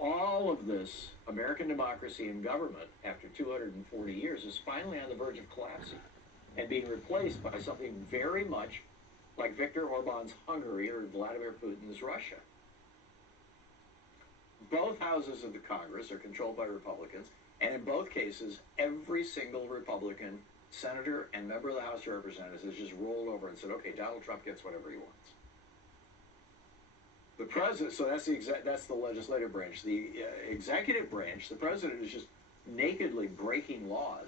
all of this American democracy and government, after 240 years, is finally on the verge of collapsing and being replaced by something very much like Viktor Orban's Hungary or Vladimir Putin's Russia. Both houses of the Congress are controlled by Republicans, and in both cases, every single Republican senator and member of the House of Representatives has just rolled over and said, okay, Donald Trump gets whatever he wants. The president, so that's the legislative branch. The executive branch, the president is just nakedly breaking laws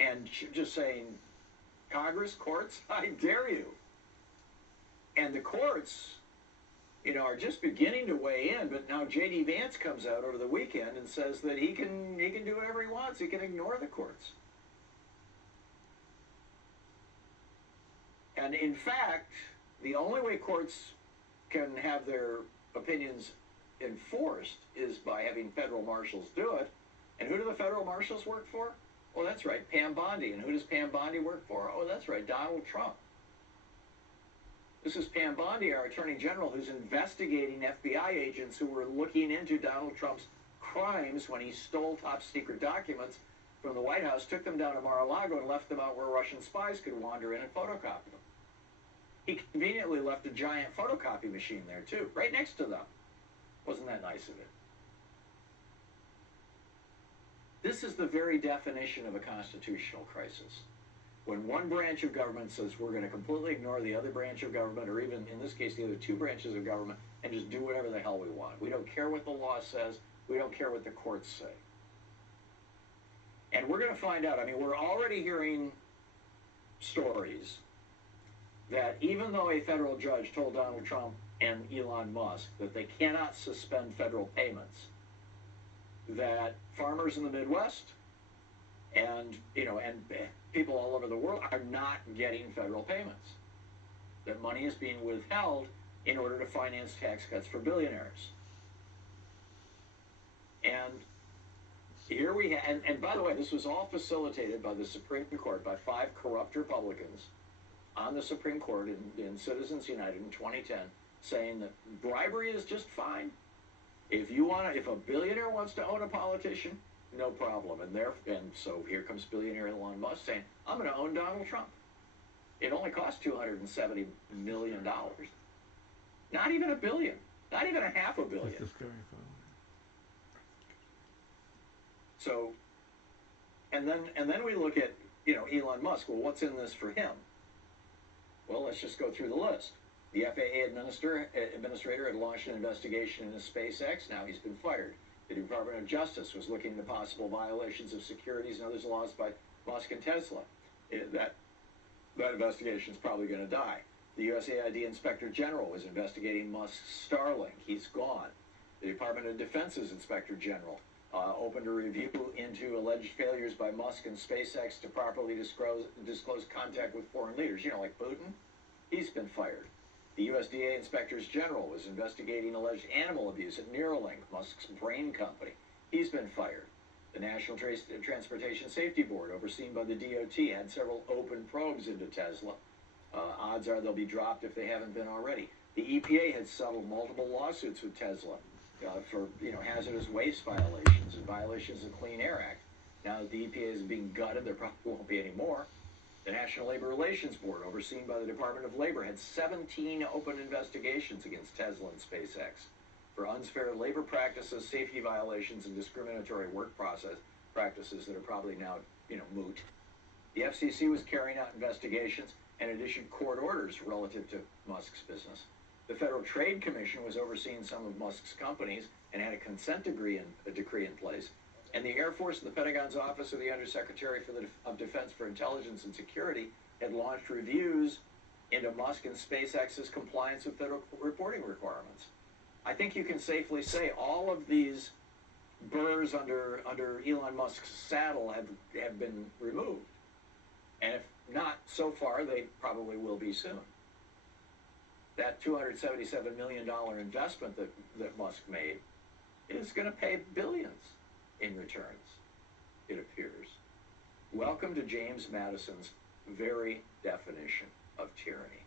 and just saying, Congress, courts, I dare you. And the courts, are just beginning to weigh in, but now J.D. Vance comes out over the weekend and says that he can do whatever he wants. He can ignore the courts. And in fact, the only way courts can have their opinions enforced is by having federal marshals do it. And who do the federal marshals work for? Oh, that's right, Pam Bondi. And who does Pam Bondi work for? Oh, that's right, Donald Trump. This is Pam Bondi, our Attorney General, who's investigating FBI agents who were looking into Donald Trump's crimes when he stole top-secret documents from the White House, took them down to Mar-a-Lago, and left them out where Russian spies could wander in and photocopy them. He conveniently left a giant photocopy machine there, too, right next to them. Wasn't that nice of it? This is the very definition of a constitutional crisis. When one branch of government says we're going to completely ignore the other branch of government, or even, in this case, the other two branches of government, and just do whatever the hell we want. We don't care what the law says. We don't care what the courts say. And we're going to find out. I mean, we're already hearing stories that even though a federal judge told Donald Trump and Elon Musk that they cannot suspend federal payments, that farmers in the Midwest and people all over the world are not getting federal payments. That money is being withheld in order to finance tax cuts for billionaires. And here we have, and by the way, this was all facilitated by the Supreme Court, by 5 corrupt Republicans on the Supreme Court in Citizens United in 2010, saying that bribery is just fine. If a billionaire wants to own a politician, no problem. And so here comes billionaire Elon Musk saying, I'm going to own Donald Trump. It only costs $270 million. Not even $1 billion. Not even $500 million. That's the scary part. So, and then we look at, Elon Musk. Well, what's in this for him? Well, let's just go through the list. The FAA administrator had launched an investigation into SpaceX. Now he's been fired. The Department of Justice was looking into possible violations of securities and others laws by Musk and Tesla. That investigation is probably going to die. The USAID Inspector General was investigating Musk's Starlink. He's gone. The Department of Defense's Inspector General opened a review into alleged failures by Musk and SpaceX to properly disclose contact with foreign leaders, like Putin. He's been fired. The USDA Inspectors General was investigating alleged animal abuse at Neuralink, Musk's brain company. He's been fired. The National Transportation Safety Board, overseen by the DOT, had several open probes into Tesla. Odds are they'll be dropped if they haven't been already. The EPA had settled multiple lawsuits with Tesla for hazardous waste violations and violations of the Clean Air Act. Now that the EPA is being gutted, there probably won't be any more. The National Labor Relations Board, overseen by the Department of Labor, had 17 open investigations against Tesla and SpaceX for unfair labor practices, safety violations, and discriminatory work practices that are probably now, moot. The FCC was carrying out investigations and had issued court orders relative to Musk's business. The Federal Trade Commission was overseeing some of Musk's companies and had a consent decree in place. And the Air Force and the Pentagon's Office of the Undersecretary of Defense for Intelligence and Security had launched reviews into Musk and SpaceX's compliance with federal reporting requirements. I think you can safely say all of these burrs under Elon Musk's saddle have been removed. And if not so far, they probably will be soon. That $277 million investment that Musk made is going to pay billions in returns, it appears. Welcome to James Madison's very definition of tyranny.